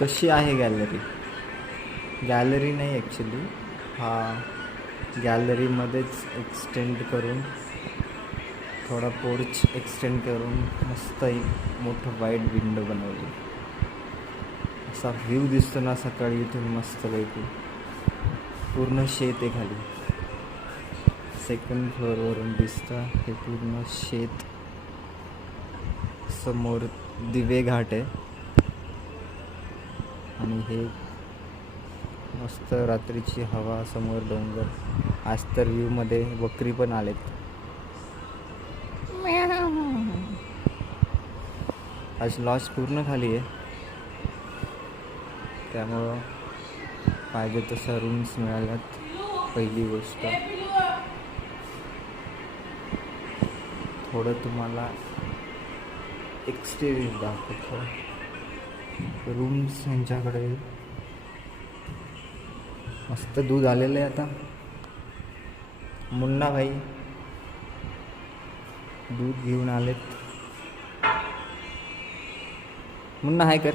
कशी आहे gallery? Gallery नाही ॲक्च्युली, हा गॅलरीमध्येच एक्सटेंड करून थोडा पोर्च एक्सटेंड करून मस्त एक मोठं वाईड विंडो बनवली. असा व्ह्यू दिसतो ना सकाळी इथून मस्तपैकी. पूर्ण शेत आहे खाली, सेकंड फ्लोअरवरून दिसतं हे पूर्ण शेत. समोर दिवे घाट आहे आणि हे मस्त रात्रीची हवा, समोर डोंगर. आज तर व्ह्यूमध्ये बकरी पण आलेत. आज लॉज पूर्ण खाली आहे, त्यामुळं पाहिजे तसं रूम्स मिळाल्यात. पहिली गोष्ट, थोडं तुम्हाला एक्सटेरियर दाखवतो. रूम्स यांच्याकडे मस्त दूध आलेलं आहे. आता मुन्ना भाई दूध घेऊन आलेत. मुन्ना हाय कर.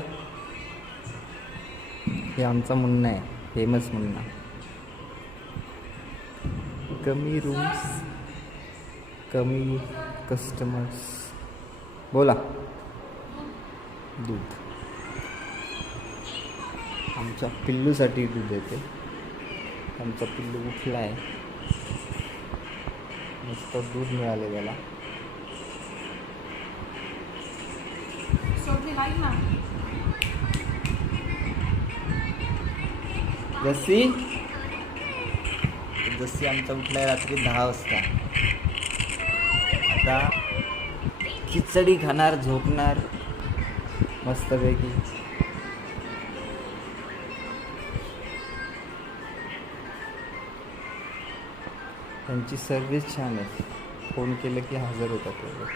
हे आमचा मुन्ना आहे, फेमस मुन्ना. कमी रूम्स, कमी कस्टमर्स. बोला. दूध आमच्या पिल्लूसाठी दूध येते. आमचा पिल्लू उठला आहे, मस्त दूध मिळाले त्याला. जसी आमचा उठला आहे रात्री 10 वाजता. आता खिचडी खाणार, झोपणार मस्तपैकी. त्यांची सर्विस छान आहे, फोन केलं की हजर होतात ते लोक.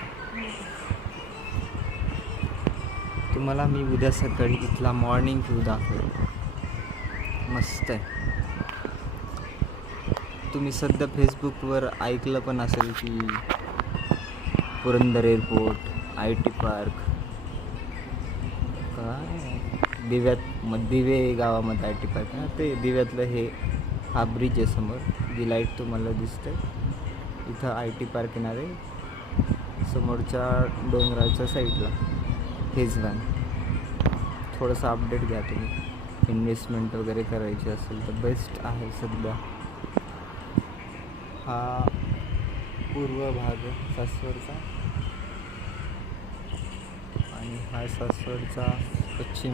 तुम्हाला मी उद्या सकाळी इथला मॉर्निंग व्ह्यू दाखवेल. मस्त आहे. तुम्ही सध्या फेसबुकवर ऐकलं पण असेल की पुरंदर एअरपोर्ट, IT पार्क, काय दिवे गावामध्ये IT पार्क ना, ते दिव्यातलं हे हा ब्रिज आहे समोर. जी लाईट तुम्हाला दिसते इथं IT पार्क येणार आहे समोरच्या डोंगराच्या साईडला. फेज 1. थोडंसं अपडेट घ्या तुम्ही. इन्व्हेस्टमेंट वगैरे करायची असेल तर बेस्ट आहे सध्या. हा पूर्व भाग सासवडचा आणि हा सासवडचा पश्चिम